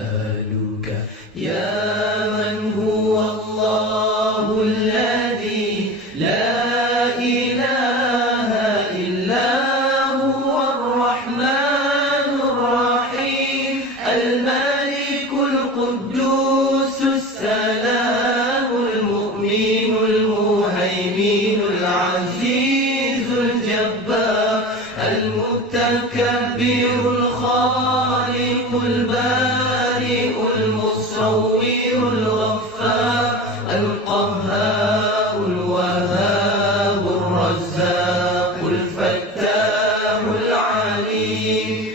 أسألك يا من هو الله الذي لا إله إلا هو الرحمن الرحيم الملك القدوس السلام المؤمن المهيمن العزيز الجبار المتكبر الخالق البارئ المصور الغفار القهار الوهاب الرزاق الفتاح العليم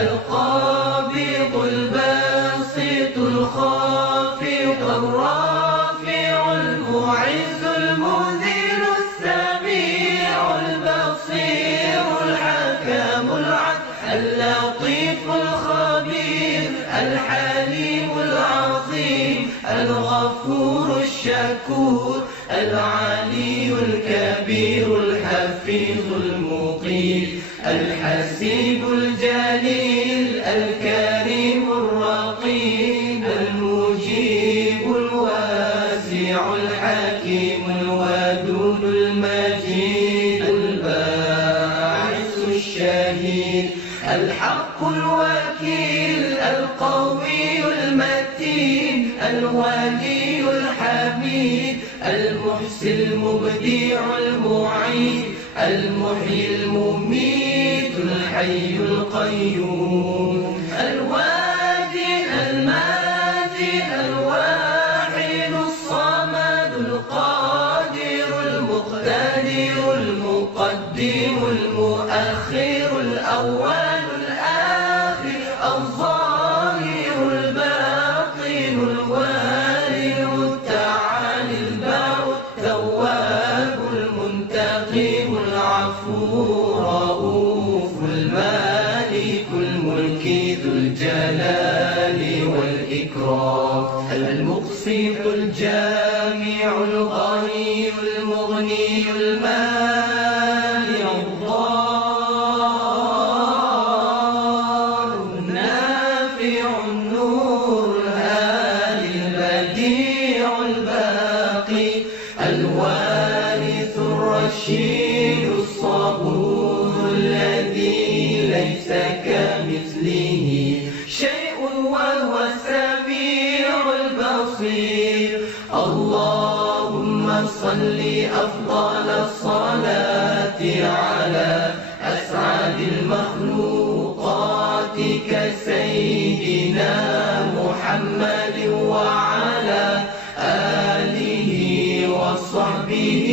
القابض الباسط الخافض الرافع المعز المذل السميع البصير الحكم العدل اللطيف الخبير الحليم العظيم الغفور الشكور العلي الكبير الحفيظ المقيم الحسيب الجليل الكريم الرقيب المجيب الواسع الحكيم الودود المجيد الباعث الشهيد الحق الوكيل القوي المتين الولي الحميد المحسن المبدع المعيد المحيي المميت الحي القيوم الواجد الماجد الواحد الصمد القادر المقتدر المقدم المؤخر الأول الآخر الظاهر الباطن الوالي المتعالي البر التواب المنتقم العفو الرؤوف المالك الملك ذو الجلال والإكرام المقسط الجامع الغني المغني المانع الضار النافع النور الهادي البديع الباقي الوارث الرشيد الصبور الذي ليس كمثله شيء وهو السميع البصير اللهم صل أفضل الصلاة على أسعد المخلوقات كسيدنا محمد وعلى آله وصحبه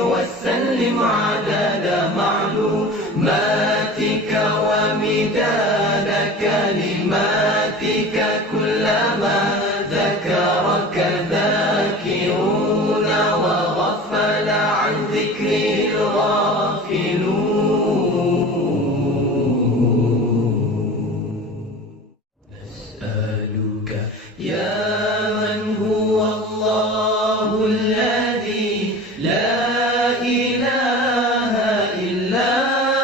وسلم عدد معلوماتك ومداد كلماتك كلما ذكرك ذاكرون وغفل عن ذكره الغافلون أسألك يا من هو الله الذي لا إله إلا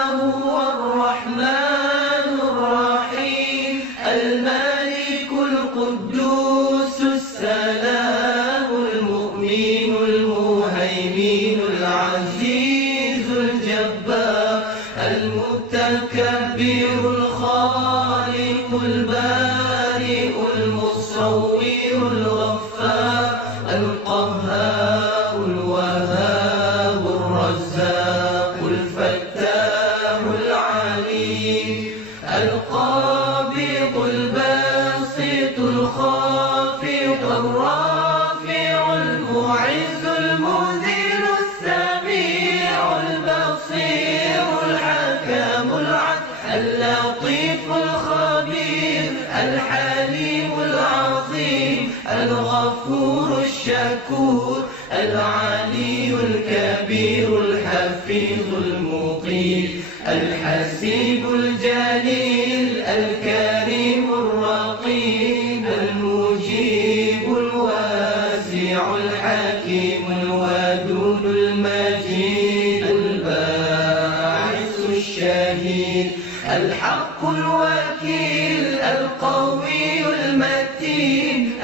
هو الرحمن الرحيم الملك القدوس السلام المؤمن المهيمن العزيز الجبار المتكبر الخالق البارئ المصور الغفار القهار الوهاب الرزاق الفتاح العليم القابض الباسط الخافض الرافع المعز المذل السميع البصير الحكم العدل اللطيف الخبير الحليم العظيم الغفور الشكور العلي الكبير الحفيظ المقيم الحسيب الجليل الكريم الرقيب المجيب الواسع الحكيم الودود المجيد الباعث الشهيد الحق الوكيل القوي المتين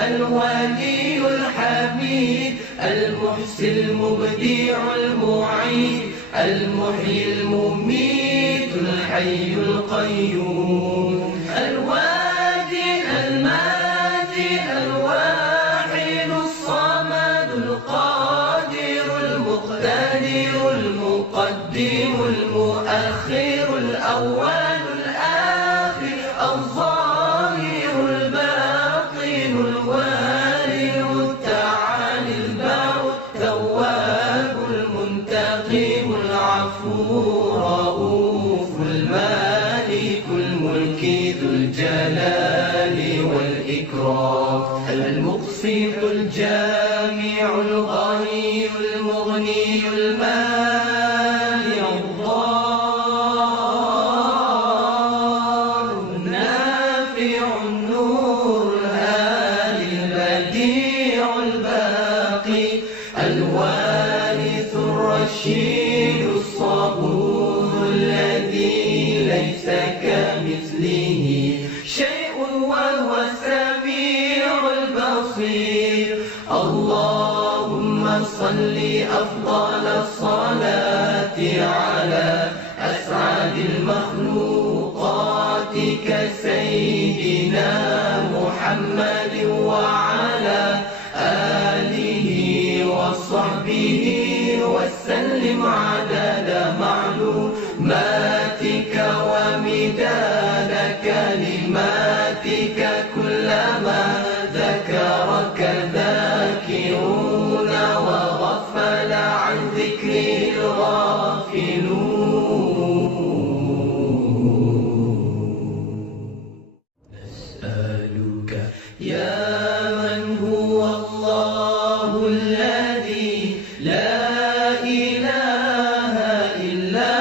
الولي الحميد المحسي المبدع المعيد المحيي المميت الحي القيوم الواجد الماجد الواحد الصمد القادر المقتدر المقدم المؤخر الأول الآخر الظاهر الباطن الوارث التعالي البر التواب المنتقم العفو الرؤوف المالك الملك ذو الجلال والإكرام المقسط الجامع الغني المغني المانع الضار النافع النور الهادي البديع الباقي الوارث الرشيد الصبور الذي ليس كمثله شيء وهو السميع البصير اللهم صل أفضل الصلاة على أسعد المخلوقات كسيدنا محمد وعلى آله وصحبه وسلم عدد معلوماتك ومداد كلماتك كلما ذكرك ذاكرون وغفل عن ذكره الغافلون نسألك يا من هو الله الذي لا إله إلا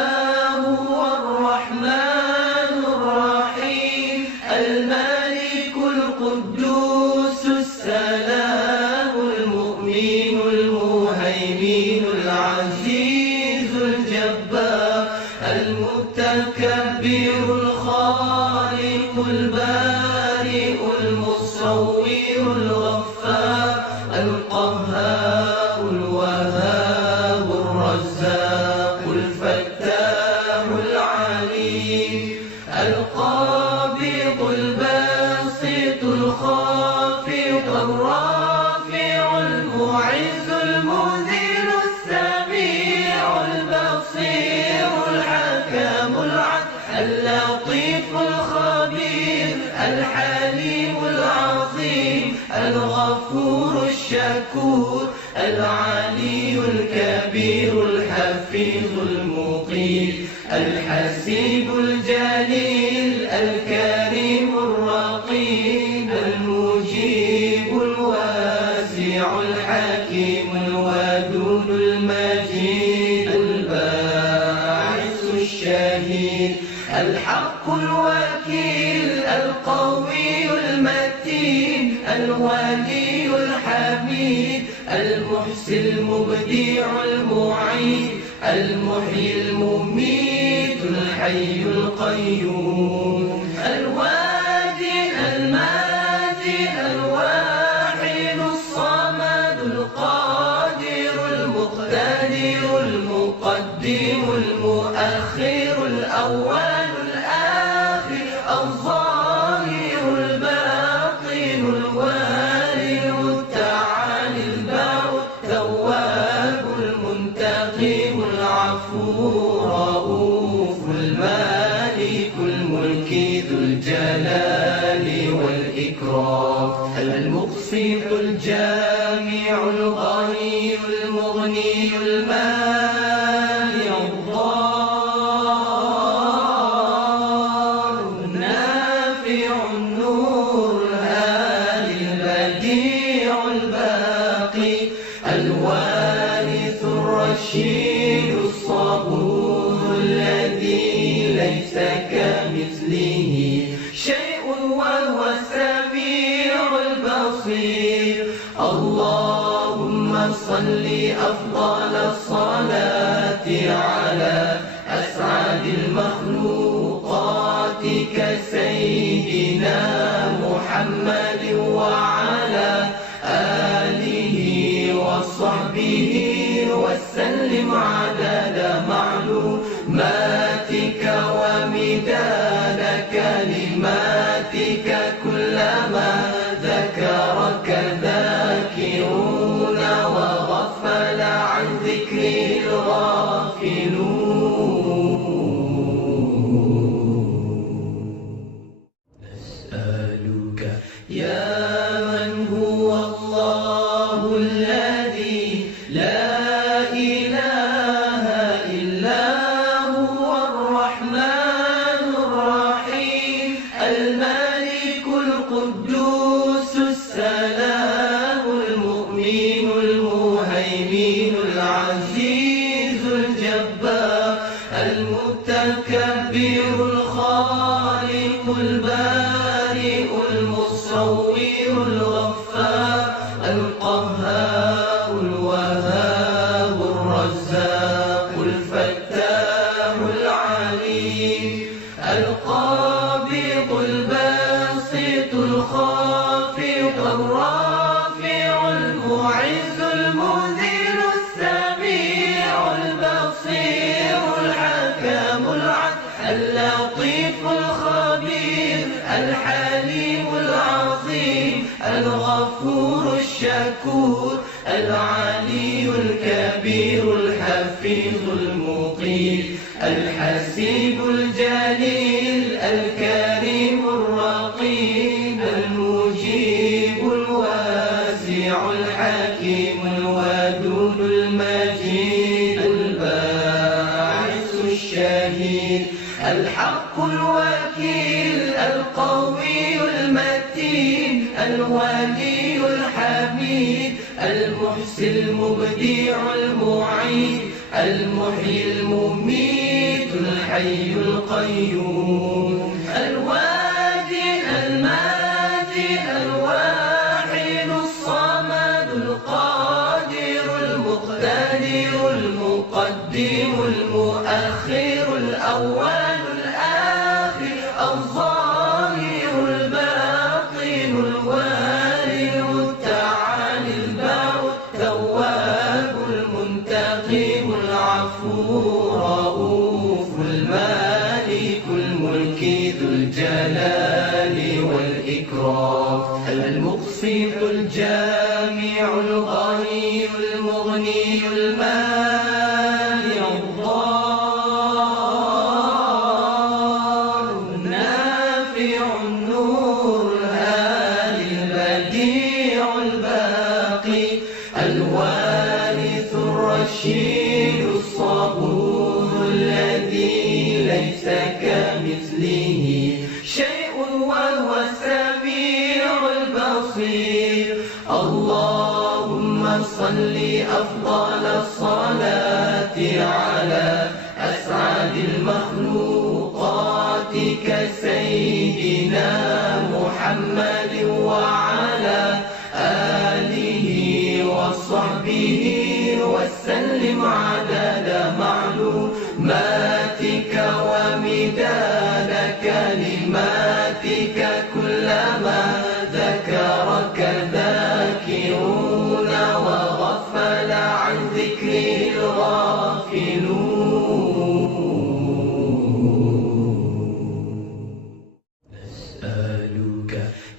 هو الرحمن الرحيم الملك القدوس السلام المؤمن المهيمن العزيز الجبار المتكبر الخالق البارئ المصور الغفار القهار الوهاب الرزاق الفتاح العليم القابض الباسط الخافض الرافع المعز المذل السميع البصير الحكم العدل اللطيف الخبير الحليم العظيم الغفور الشكور العلي الكبير الحفيظ المقيم الحسيب الجليل الكريم الرقيب المجيب الواسع الحكيم الودود المجيد الباعث الشهيد الحق الوكيل القوي المتين الولي الحميد المحسي المبدع المعيد المحيي المميت الحي القيوم الواجد الماجد الواحد الصمد القادر المقتدر المقدم المؤخر الأول الآخر الظاهر الباطن الوارث التعالي البر التواب المنتقم العفو الرؤوف المالك الملك ذو الجلال والإكرام المقسط الجامع الغني المغني المانع الضار النافع النور الهادي البديع الباقي الوارث الرشيد الصبور الذي ليس كمثله شيء وهو السميع البصير اللهم صل أفضل الصلاة على أسعد المخلوقات كسيدنا محمد وعلى يا من هو الله الذي لا إله إلا هو الرحمن الرحيم الملك القدوس السلام المؤمن المهيمن العزيز الجبار المتكبر الخالق البارئ المصور الغفار القهار الوهاب الرزاق الفتاح العليم القابض الباسط الخافض الرافع المعز المذل السميع البصير الحكم العدل اللطيف الخبير الحليم العظيم الغفور الشكور العلي الكبير الحفيظ المقيم الحسيب الجليل الكريم الرقيب المجيب الواسع الحكيم الودود المجيد الباعث الشهيد الحق الوكيل القوي المتين الولي الحميد المحسن المبدع المعيد المحيي المميت الحي القيوم الوادي الماجي الواحد الصمد القادر المقتدر المقدم المؤخر الأول الآخر الظاهر الباطن الوارث التعالي البر التواب المنتقم العفو الرؤوف المالك الملك ذو الجلال والإكرام المقسط الجامع الغني المغني المانع الضار النافع النور الهادي البديع الباقي الوارث الرشيد الصبور الذي ليس كمثله شيء وهو السميع البصير اللهم صل أفضل الصلاة على أسعد المخلوقات كسيدنا محمد وعلى آله وصحبه وسلم عدد معلوماتك ومداد كلماتك كلما ذكرك ذاكرون وغفل عن ذكره الغافلون نسألك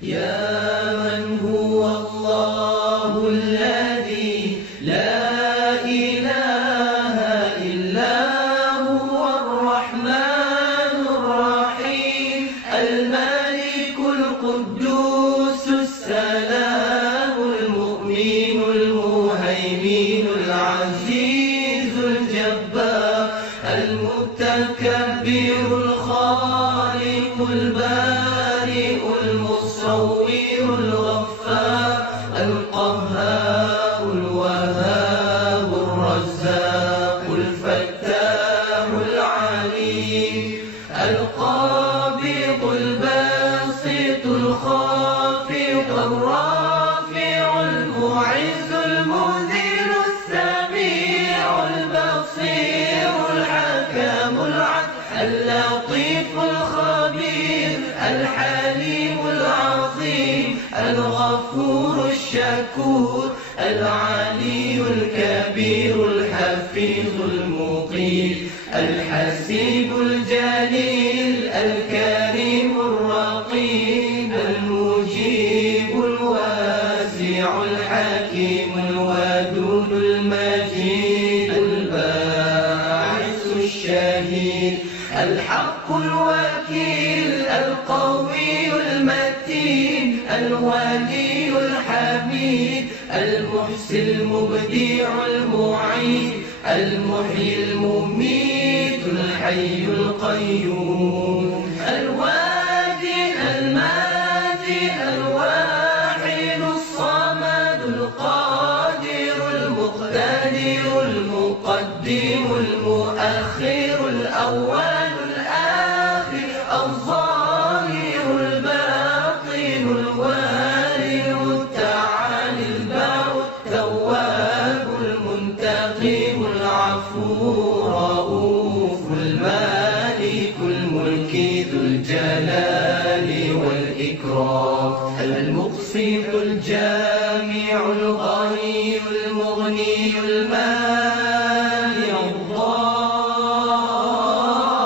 يا من هو الله الذي لا إله إلا هو الرحمن الرحيم الملك القدوس السلام المؤمن المهيمن العزيز الجبار المتكبر الخالق البارئ المصور الغفار القهار الوهاب الرزاق الفتاح العليم القابض الباسط الخافض الرافع المعز المذل السميع البصير الحكم العدل اللطيف الخبير الحليم العظيم الغفور الشكور العلي الكبير الحفيظ المقيم الحسيب الجليل الكريم الرقيب المجيب الواسع الحكيم الودود المجيد الباعث الشهيد الحق الوكيل القوي المتين الولي الحميد المحسي المبدع المعيد المحيي المميت الحي القيوم الواجد الماجد الواحد الصمد القادر المقتدر المقدم المؤخر الأول الآخر الظاهر الباطن الوارث التعالي البر التواب المنتقم العفو الرؤوف المالك الملك ذو الجلال والإكرام المقسط الجامع الغني المغني المانع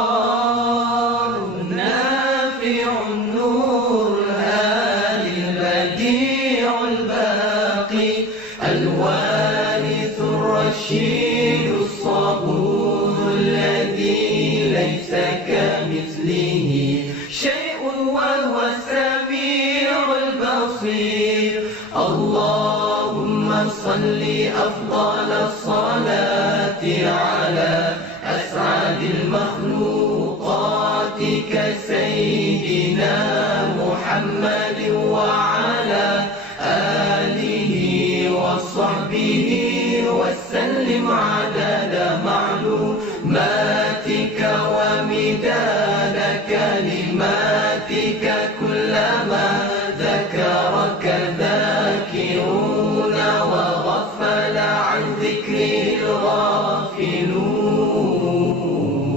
الضار النافع النور الهادي البديع الباقي الوارث الرشيد الصبور الذي ليس كمثله شيء وهو السميع البصير اللهم صل أفضل الصلاة على أسعد المخلوقات كسيدنا محمد وعلى آله وصحبه وسلم عدد معلوماتك ومداد كلماتك كلما ذكرك ذاكرون وغفل عن ذكره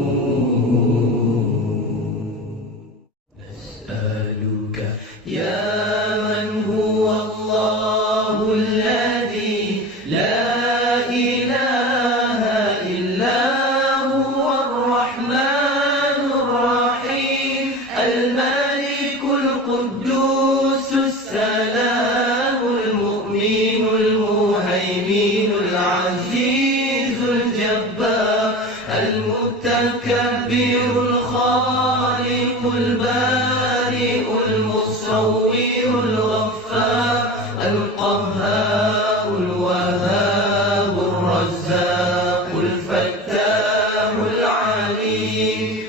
الغافلون نسألك يا من هو الله الذي لا إله إلا هو الرحمن الرحيم الملك القدوس السلام المؤمن المهيمن العزيز الجبار المتكبر الخالق البارئ المصور الغفار القهار الوهاب الرزاق الفتاح العليم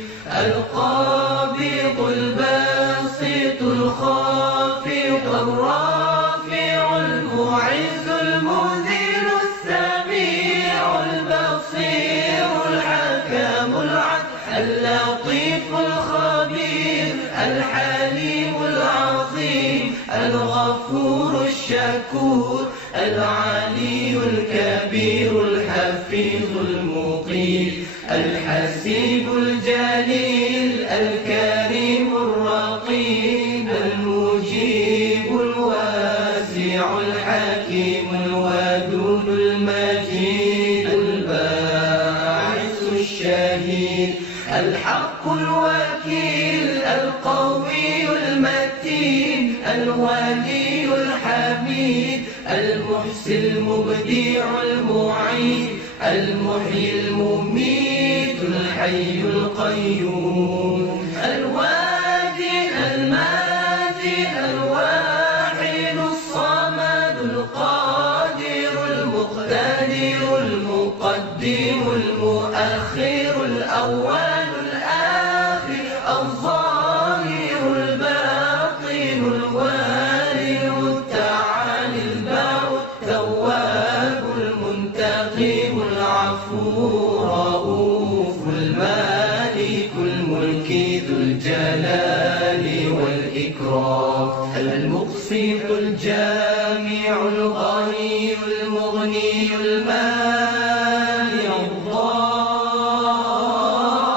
القابض الباسط الخافض الرافع المعز المذل السميع البصير الحكم العدل اللطيف الخبير الحليم العظيم الغفور الشكور العلي الكبير الحفيظ المقيم الحسيب الجليل الكريم الرقيب المجيب الواسع الحكيم الودود المجيد الباعث الشهيد الحق الوكيل القوي المتين الولي الحميد المحسي المبدع المعيد المحيي المميت الحي القيوم الواجد الماجد الواحد الصمد القادر المقتدر المقدم المؤخر الأول الآخر الظاهر الباطن الوارث التعالي البر التواب المنتقم العفو الرؤوف المالك الملك ذو الجلال والإكرام المقسط الجامع الغني المغني المانع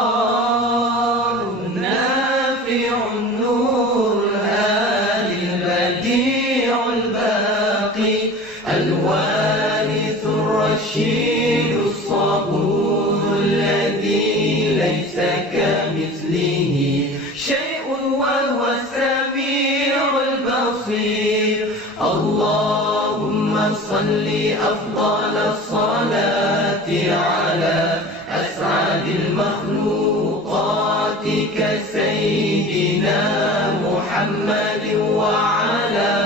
الضار النافع النور الهادي البديع الباقي الوارث الرشيد الصبور الذي ليس كمثله شيء وهو السميع البصير اللهم صل أفضل الصلاة على أسعد المخلوقات كسيدنا محمد وعلى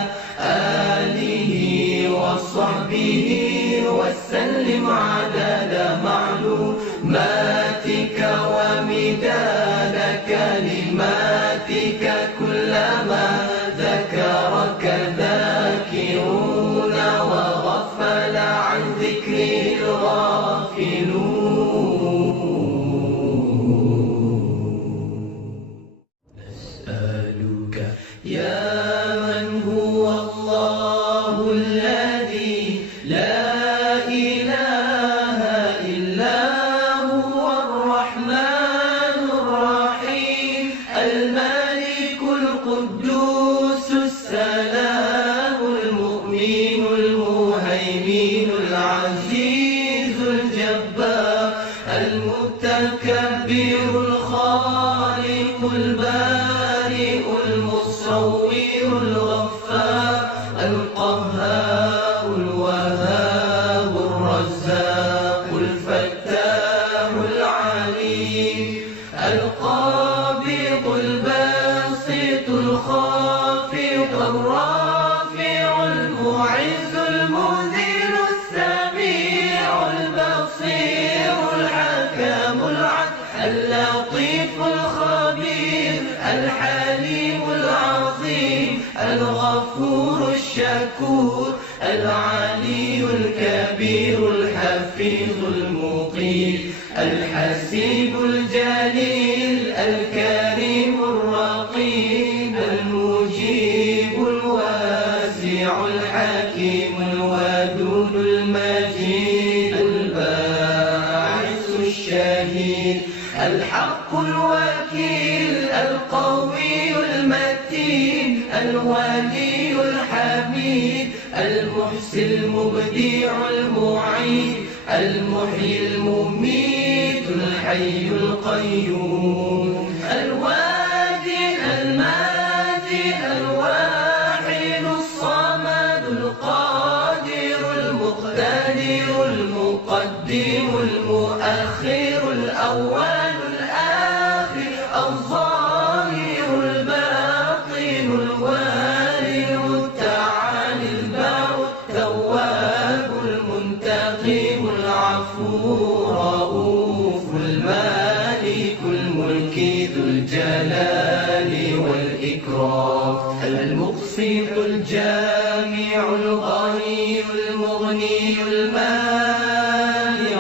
الشكور العلي الكبير الحفيظ المقيت الحسيب الجليل الكريم الرقيب المجيب الواسع الحكيم الودود المجيد الباعث الشهيد الحق الوكيل القوي المتين الولي الحميد المحسي المبدع المعيد المحيي المميت الحي القيوم الوادي الماجي الواحد الصمد القادر المقتدر المقدم المؤخر الأول الآخر الظاهر الباطن الوارث التعالي البر التواب المنتقم العفو رؤوف المالك الملك ذو الجلال والإكرام المقسط الجامع الغني المغني المانع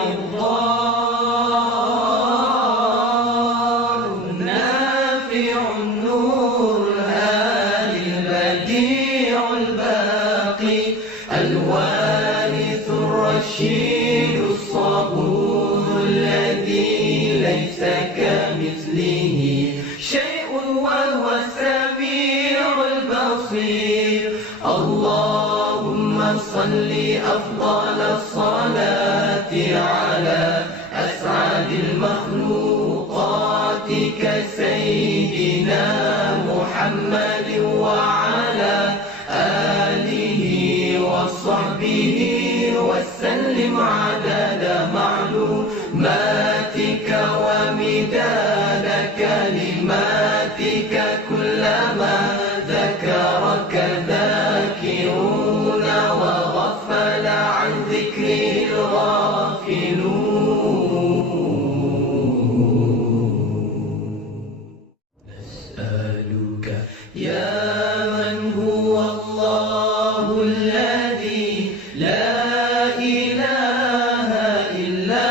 الضار النافع النور الهادي البديع الباقي الوارث الرشيد الصبور الذي ليس كمثله شيء وهو السميع البصير اللهم صل أفضل الصلاة على أسعد المخلوقات كسيدنا محمد وعلى آله وصحبه وسلم عدد معلوماتك ومداد كلماتك كلما ذكرك ذاكرون وغفل عن ذكره الغافلون نسألك يا من هو الله الذي لا إله إلا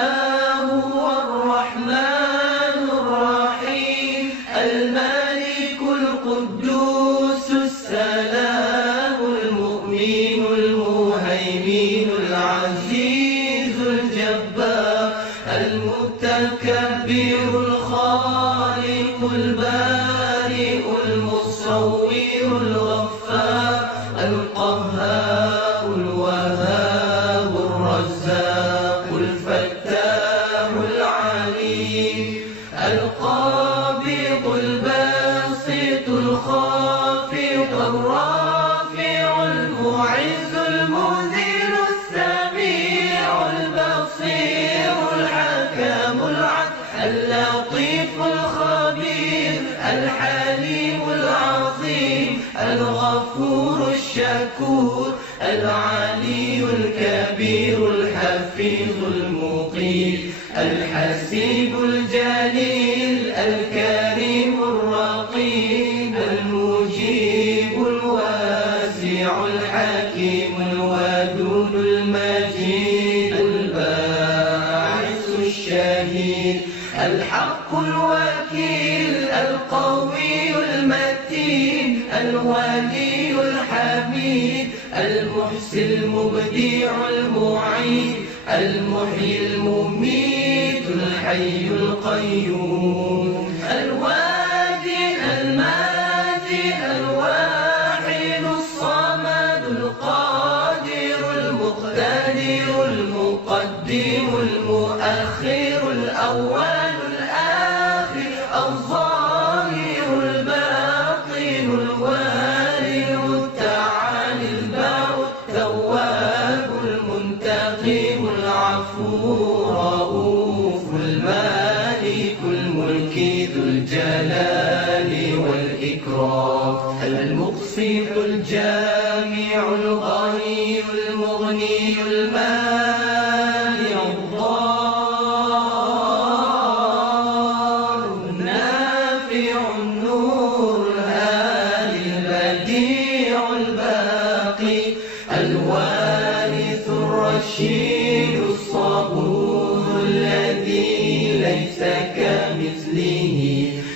هو الرحمن الرحيم الملك القدوس السلام المؤمن المهيمن العزيز الجبار المتكبر الخالق البارئ المصور الغفار القهار الوهاب الرزاق الفتاح العليم القابض الباسط الخافض الرافع المعز المذل السميع البصير الحكم العدل اللطيف الخبير الحليم العظيم الغفور الشكور العلي الكبير الحفيظ المقيت الحسيب الجليل الكريم الرقيب المجيب الواسع الحكيم الودود المجيد الباعث الشهيد الحق الوكيل القوي المتين الولي الحميد المحسي المبدع المعيد المحيي المميت الحي القيوم الوادي الماجي الواحد الصمد القادر المقتدر المقدم المؤخر الأول الآخر الظاهر الباطن الوارث التعالي البر التواب المنتقم العفو رؤوف المالك الملك ذو الجلال والإكرام المقسط الجامع الغني المغني المانع الضار النافع النور الهادي البديع الباقي الوارث الرشيد الصبور الذي ليس كمثله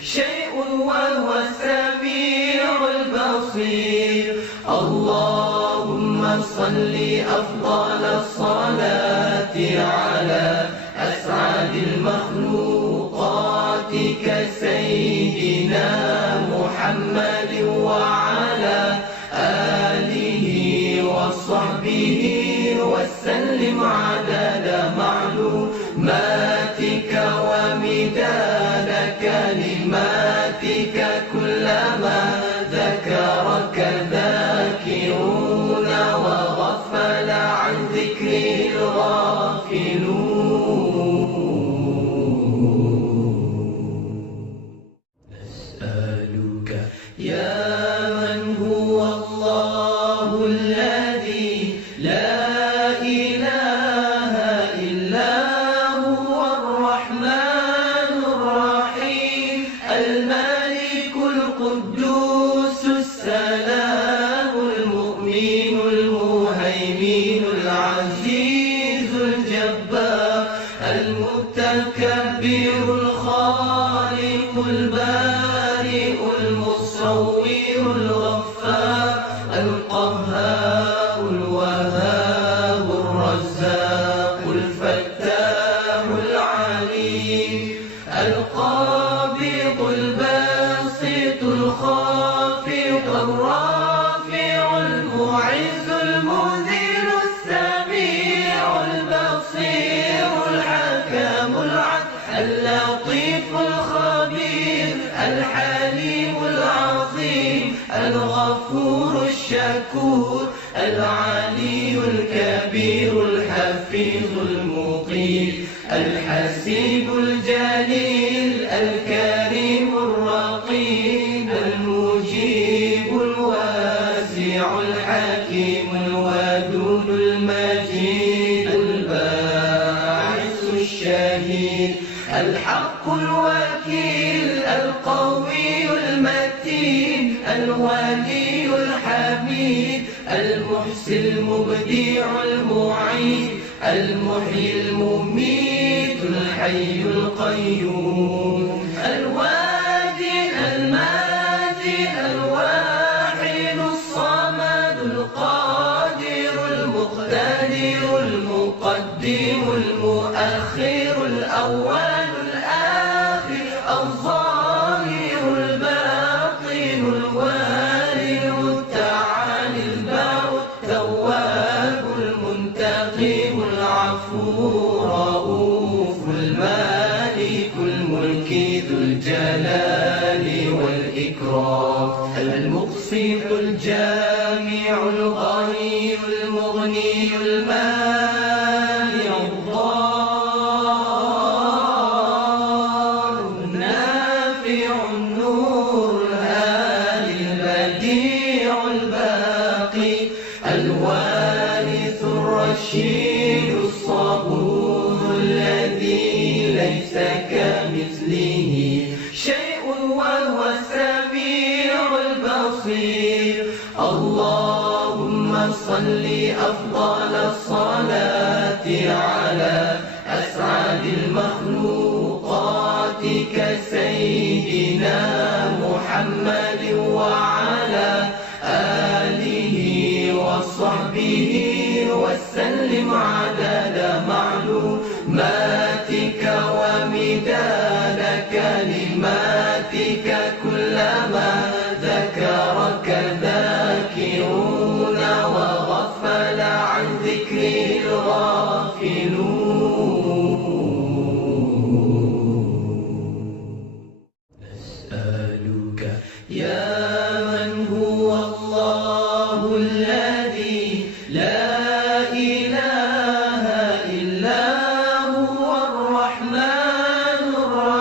شيء وهو السميع البصير. اللهم صل أفضل الصلاة على أسعد المخلوقات كسيدنا محمد وعلى آله وصحبه وسلم عدد معلوماتك ومداد كلماتك كلما ذكرك ذاكرون وغفل عن ذكره الغافلون. نسألك يا من هو الله الذي لا إله إلا هو الرحمن الرحيم الملك القدوس السلام المؤمن المهيمن العزيز الجبار المتكبر الخالق البارئ المصور الغفار القهار الوهاب الرزاق الفتاح العليم القابض الباسط الخافض الرافع المعز المذل السميع البصير الحكم العدل اللطيف الخبير الحليم العظيم الغفور الشكور العلي الكبير الحفيظ المقيم الحسيب الجليل الكريم الرقيب المجيب الواسع الحكيم الودود المجيد الباعث الشهيد الحق الوكيل القوي المتين الولي الحميد المحسن المبدع المعيد المحيي المميت الحي القيوم الوادي الماجي الواحد الصمد القادر المقتدر المقدم المؤخر الأول الآخر الظاهر الباطن الوارث التعالي البر التواب المنتقم العفو رؤوف المالك الملك ذو الجلال والإكرام المقسط الجامع الغني المغني المانع الضار النافع النور الهادي البديع الباقي الوارث الرشيد الصبور الذي ليس كمثله شيء وهو السميع البصير. اللهم صل أفضل الصلاة على أسعد المخلوقات كسيدنا محمد وعلى آله وصحبه وسلم عدد معلوماتك ومداد كلماتك كلما ذكرك ذاكرون وغفل عن ذكره الغافلون. نسألك يا من هو الله الذي لا إله إلا هو الرحمن الرحيم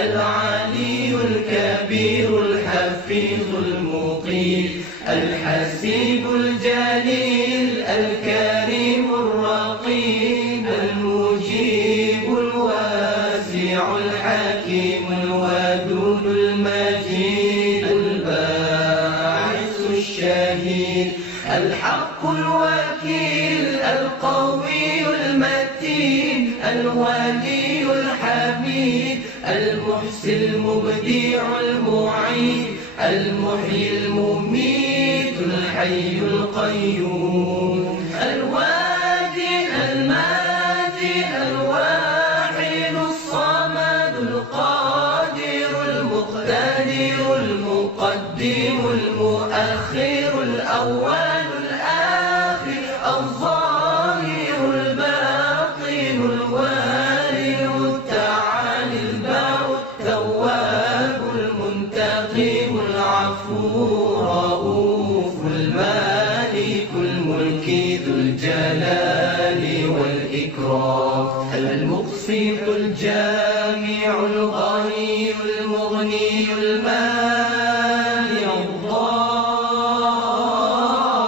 العلي الكبير الحفيظ المقيت الحسيب الجليل الكريم الرقيب المجيب الواسع الحكيم الودود المجيد الباعث الشهيد الحق الوكيل القوي المتين الولي الحميد المحسي المبدع المعيد المحيي المميت الحي القيوم الوادي المادي الواحد الصمد القادر المقتدر المقدم المؤخر الأول الآخر الظاهر الباطن الوالي التعالي البر التواب المنتقم العفو الرؤوف المالك الملك ذو الجلال والإكرام المقسط الجامع الغني المغني المانع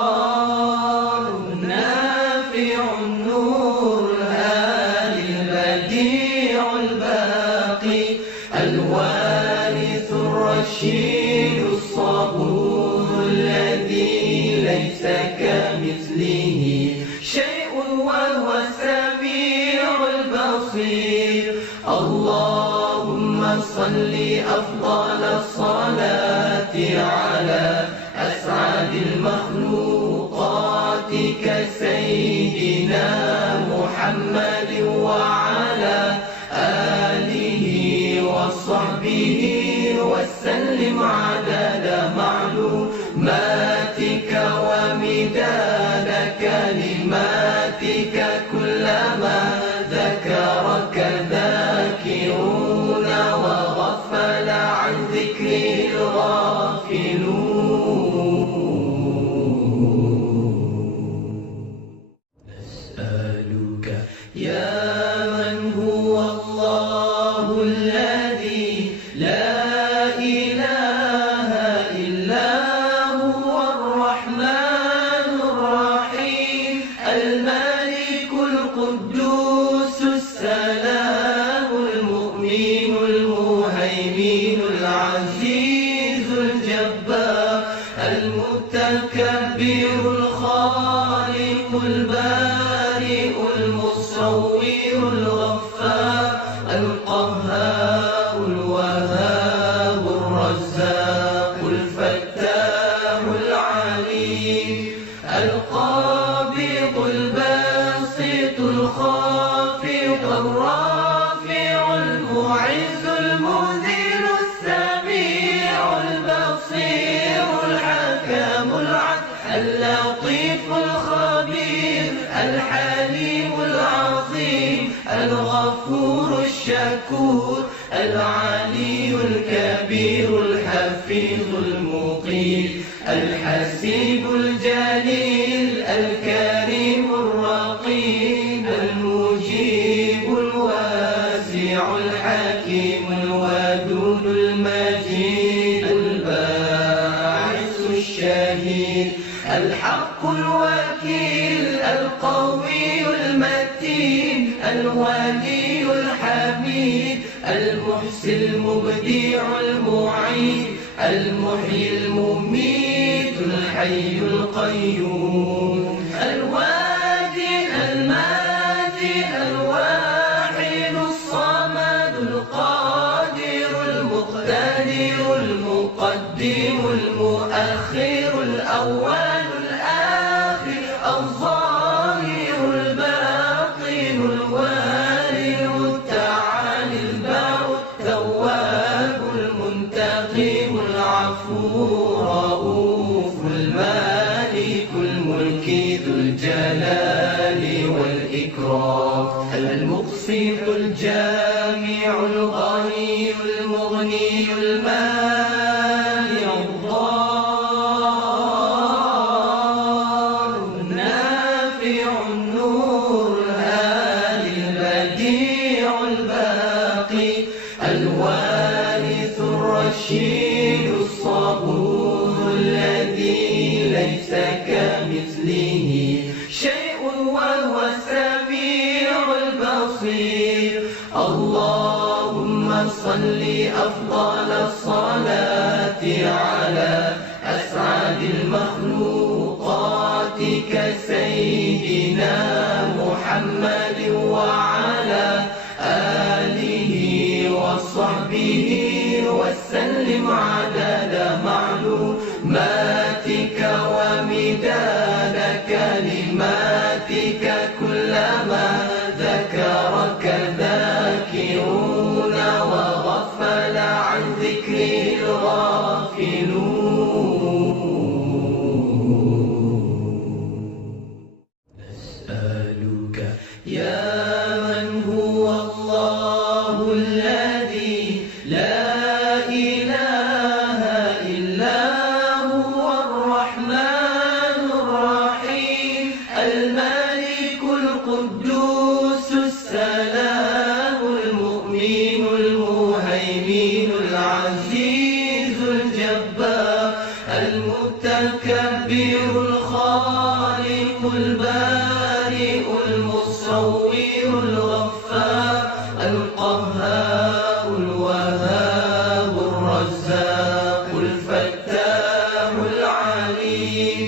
الضار النافع النور الهادي البديع الباقي الوارث الرشيد الصبور الذي ليس كمثله شيء وهو السميع البصير اللهم صل أفضل الصلاة على أسعد المخلوقات كسيدنا محمد وعلى آله وصحبه وسلم عدد معلوماتك ومداد كلماتك كلما ذكرك ذاكرون وغفل عن ذكره الغافلون نسألك يا من هو الله الذي لا إله إلا هو الرحمن الرحيم الملك القدوس السلام المؤمن المهيمن العزيز الجبار المتكبر الخالق البارئ المصور الغفار القهار الوهاب الرزاق الفتاح العليم القابض الباسط الخافض الرافع المعز المذل السميع البصير الحكم العدل اللطيف الخبير الحليم العظيم الغفور الشكور العلي الكبير الحفيظ المقيت الحسيب الجليل الكريم الرقيب المجيب الواسع الحكيم الودود المجيد الباعث الشهيد الحق الوكيل القوي المتين الولي الحميد المحسي المبدع المعيد المحيي المميت الحي القيوم الوادي المادي الواحد الصمد القادر المقتدر المقدم المؤخر الأول الآخر الظاهر الباطن الوالي التعالي البر التواب المنتقم العفو الرؤوف المالك الملك ذو الجلال والإكرام المقسط الجامع الغني المغني المانع الضار النافع النور الهادي البديع الباقي الوارث الرشيد الصبور الذي ليس كمثله شيء وهو السميع البصير. اللهم صل أفضل الصلاة على أسعد المخلوقات كسيدنا محمد وعلى آله وصحبه وسلم عدد معلوماتك ومداد كلماتك كلما ذكرك ذاكرون وغفل عن ذكره الغافلون. نسألك يا من هو الله الذي لا إله إلا هو الرحمن الرحيم الملك القدوس السلام المؤمن المهيمن العزيز الجبار المتكبر الخالق البارئ المصور الغفار القهار الوهاب الرزاق الفتاح العليم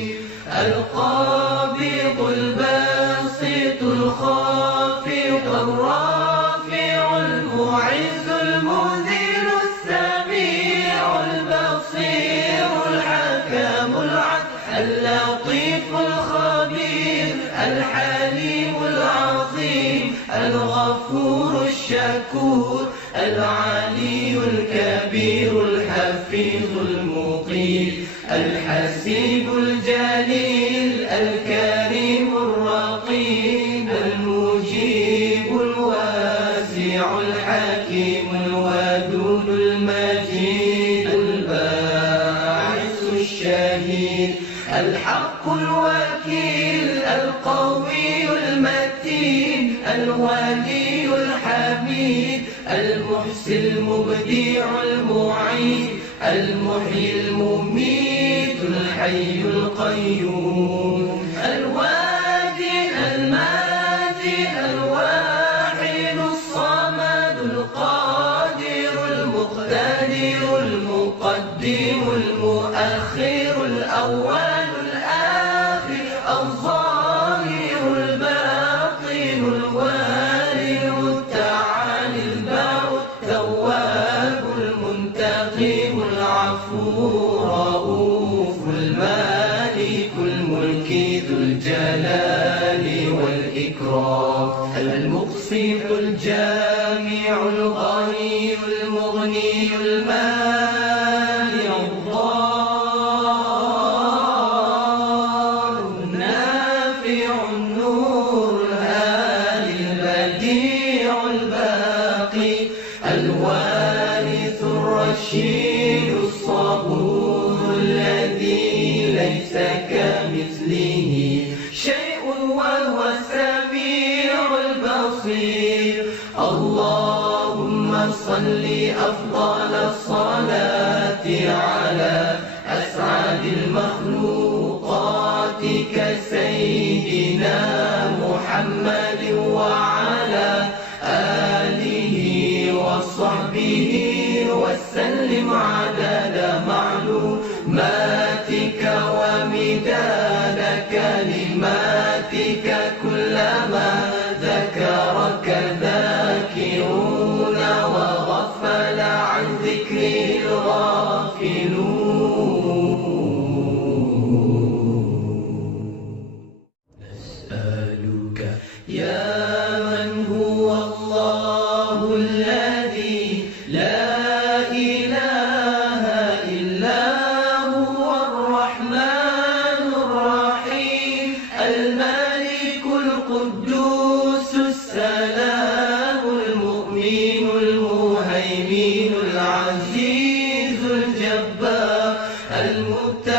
القابض الباسط الخافض الرافع المعز المذل السميع البصير الحكم العدل اللطيف الخبير الحليم العظيم الغفور الشكور العلي الكبير الحفيظ المقيم الحسيب الجليل الكريم الرقيب المجيب الواسع الحكيم الودود المجيد الباعث الشهيد الحق الوكيل القوي المتين الولي الحميد المحسن المبدع المعيد المحيي المميت الحي القيوم الواجد الماجد الواحد الصمد القادر المقتدر المقدم المؤخر الأول الآخر الظاهر الباطن الوالي التعالي البر التواب المنتقم العفو الرؤوف المالك الملك ذو الجلال والإكرام المقسط الجامع الغني المغني المانع الضار النافع النور الهادي البديع الباقي الوارث الرشيد الصبور الذي ليس كمثله شيء وهو السميع البصير. اللهم صل أفضل الصلاة على أسعد المخلوقات كسيدنا محمد وعلى آله وصحبه وسلم عدد معلوماتك ومداد كلماتك كلما ذكرك ذاكرون وغفل عن ذكره الغافلون. نسألك يا من هو الله الذي لا إله إلا هو الرحمن الرحيم الملك القدوس السلام المؤمن المهيمن العزيز الجبار المتكبر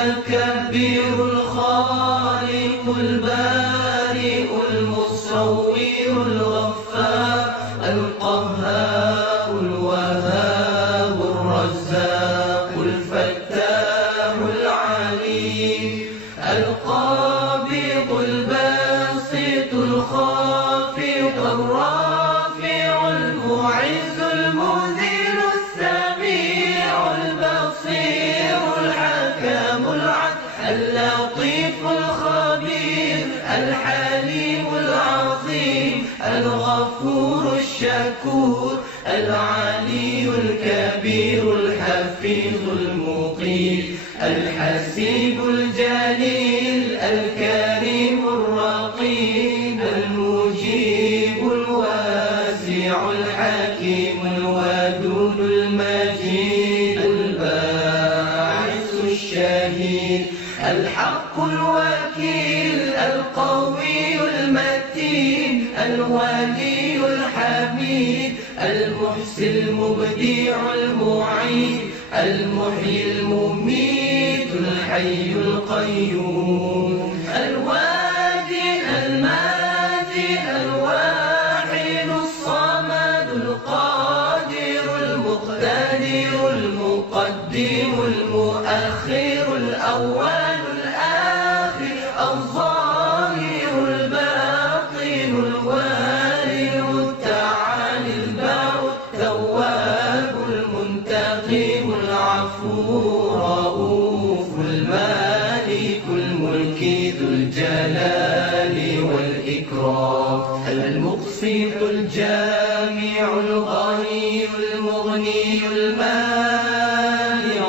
الشكور العلي الكبير الحفيظ المقيت الحسيب الجليل الكريم الرقيب المجيب الواسع الحكيم الودود المجيد الباعث الشهيد الحق الوكيل القوي المتين الولي الحميد المحسي المبدع المعيد المحيي المميت الحي القيوم الوادي الماجي الواحد الصمد القادر المقتدر المقدم المؤخر الأول الآخر الظاهر الباطن الوارث التعالي البر التواب المنتقم العفو الرؤوف المالك الملك ذو الجلال والإكرام المقسط الجامع الغني المغني المانع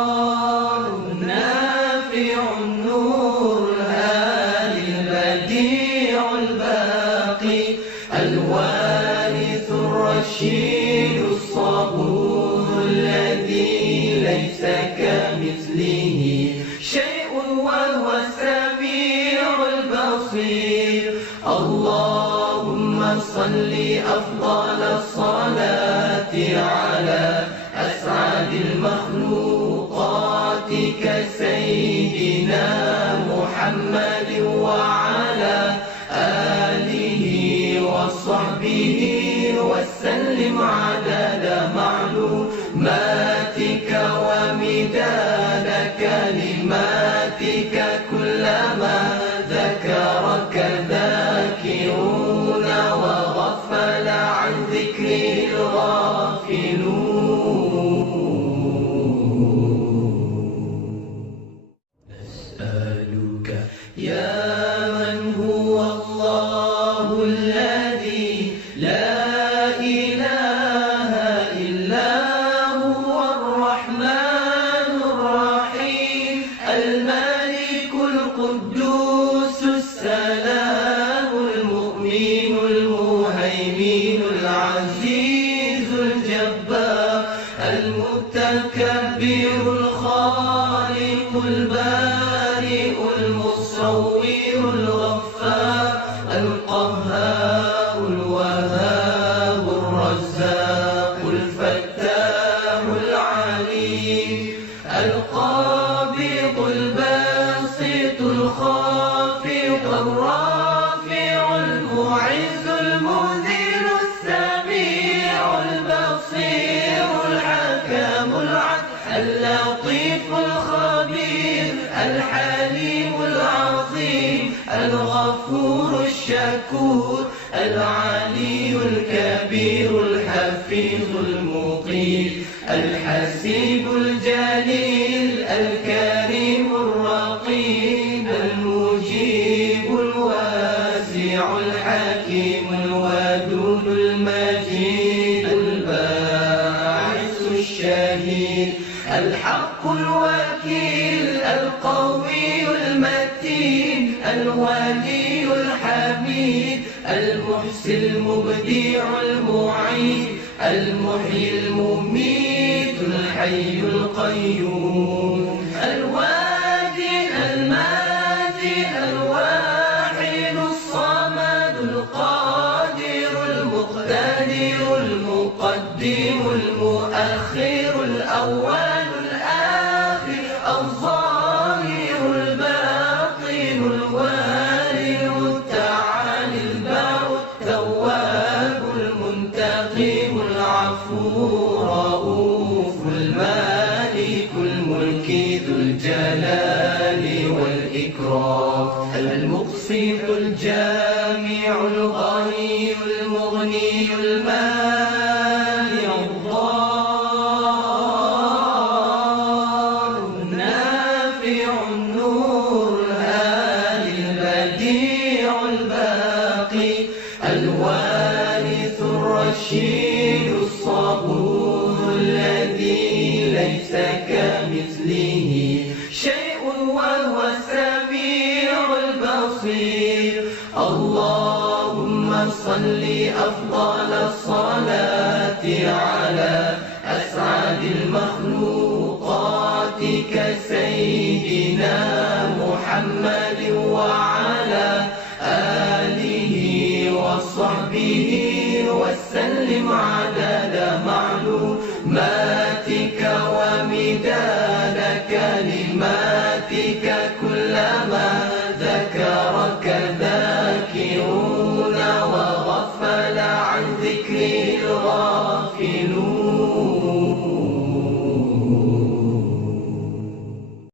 الضار النافع النور الهادي البديع الباقي الوارث الرشيد الصبور الذي ليس كمثله شيء وهو السميع البصير اللهم صل أفضل الصلاة على أسعد المخلوقات كسيدنا محمد وعلى آله وصحبه وسلم عدد معلوماتك ومداد كلماتك كلما ذكرك ذاكرون وغفل عن ذكره الغافلون نسألك يا من هو الله الذي لا إله إلا هو الرحمن الرحيم الملك القدوس السلام المؤمن المهيمن العزيز الجبار المتكبر الخالق البارئ المصور الغفار القهار الوهاب الرزاق الفتاح العليم القابض الباسط الخافض الرافع المعز المذل السميع البصير الحكم العدل اللطيف الخبير الحليم العظيم الغفور الشكور العلي الكبير الحفيظ المقيت الحسيب الجليل الكريم الرقيب المجيب الواسع الحكيم الودود المجيد الباعث الشهيد الحق الوكيل القوي المتين الولي الحميد المحسي المبدع المعيد المحيي المميت الحي القيوم الوادي الماجي الواحد الصمد القادر المقتدر المقدم المؤخر الأول الآخر الظاهر الباطن الوارث التعالي البر التواب المنتقم العفو الرؤوف المالك الملك ذو الجلال والإكرام المقسط الجامع الغني المغني المانع الضار النافع النور الهادي البديع الباقي صل أفضل الصلاة على أسعد المخلوقات كسيدنا محمد وعلى آله وصحبه وسلم.